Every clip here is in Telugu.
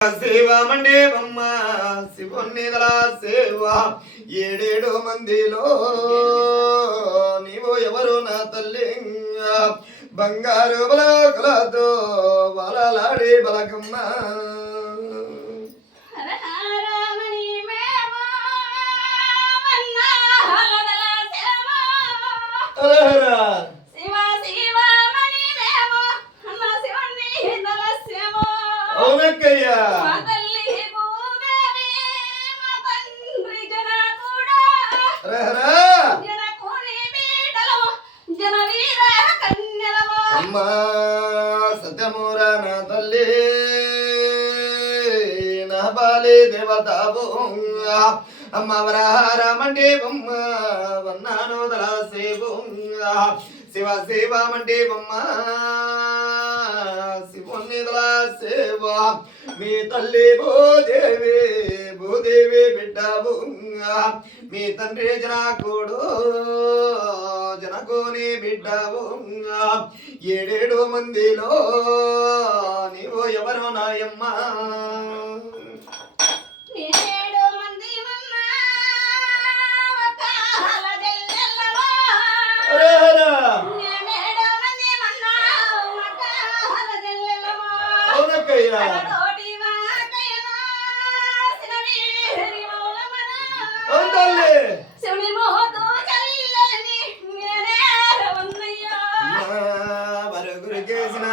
శివమండే బొమ్మ శివునిదల సేవ. ఏడేడు మందిలో నీవు ఎవరు నా తల్లి బంగారు బలకులతో బలలాడి బలకమ్మ హరహరమణి కన్యలము అమ్మా సత్యమూర నా తల్లి నా బాలి దేవతావు అమ్మ వరహారమంటే బొమ్మ వన్నాను దళ సేవు శివ శివ మంటే బొమ్మ. శివుని దళ సేవ. మీ తల్లి భూదేవి భూదేవి బిడ్డ మీ తండ్రి జనకుడు జనకుని బిడ్డ ఏడేడు మందిలో నీవు ఎవరు నాయమ్మా?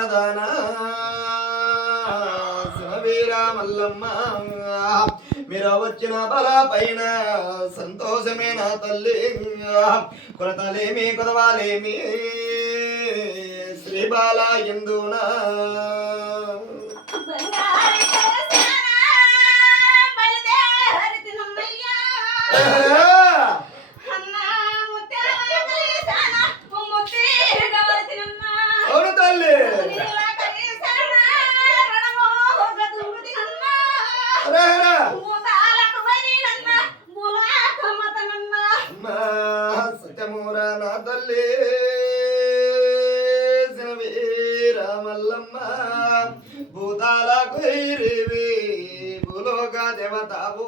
చేసిన దానా మల్లమ్మ. మీరు వచ్చిన బల పైన సంతోషమే నా తల్లి. కొరతలేమి కొదవాలేమి. శ్రీ బాల ఎందునా సత్యమూర నా తల్లి. శివవీర మల్లమ్మ భూతాల కురివి భూలోక దేవతావు.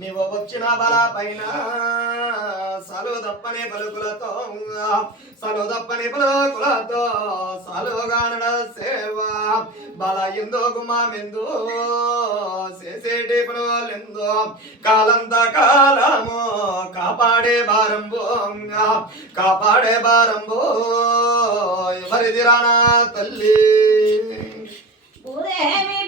నీవు వచ్చిన బల పైన సలు తప్పని పలుకులతో సలు తప్పని పలుకులతో సలుగానడ సేవ బల ఎందో గుమ్మెందు చేసేటి పనులెందో కాలంత కాలము కాపాడే భారంబో కాపాడే భారంబో ఎవరిది రానా తల్లి భూదేవి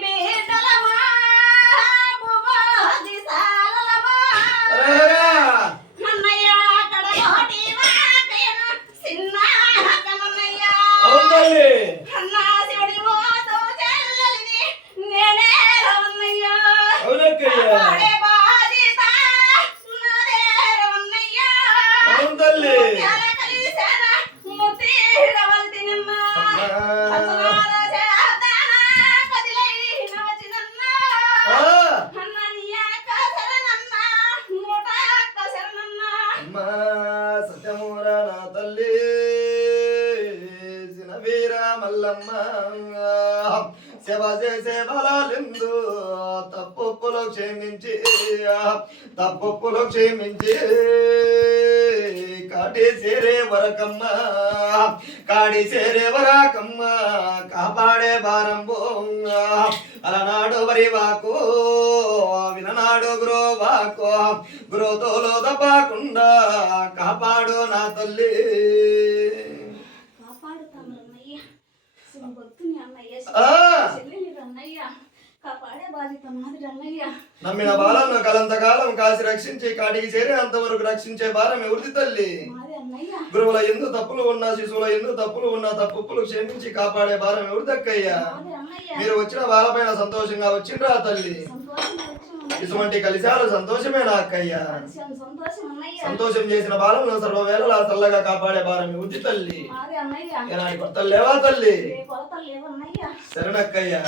సత్యమూర నా తల్లి. వీర మల్లమ్మ. సేవ చేసే బలాలిందు తప్పులు క్షేమించి తప్పులు క్షేమించి. కాటి సేరే వరకమ్మ కాడి సేరే వరకమ్మ కాపాడే భారంబో. అలనాడు వరి వాకు విననాడు గురో వాకు. గురుతోలో తప్పకుండా కాపాడు నా తల్లి. ఆ! కాపాడే బాధ్యత మాది అన్నయ్య నమ్మిన బాలను కలంతకాలం కాసి రక్షించి కాడికి చేరే అంతవరకు రక్షించే భారం ఎవరిది తల్లి. గురువుల ఎందు తప్పులు ఉన్నా శిశువుల ఎందు తప్పులు ఉన్నా తప్పులు క్షమించి కాపాడే భారం ఎవరు దక్కయ్యా మీరు వచ్చిన బాలపైన సంతోషంగా వచ్చిండ్రా తల్లి. ఇటువంటి కలిశాలు సంతోషమే నా అక్కయ్యా సంతోషం చేసిన బాలను సర్వవేళలా చల్లగా కాపాడే భారం ఎవరిది తల్లి. ఏనాటి కొత్త లేవా తల్లి? ఏ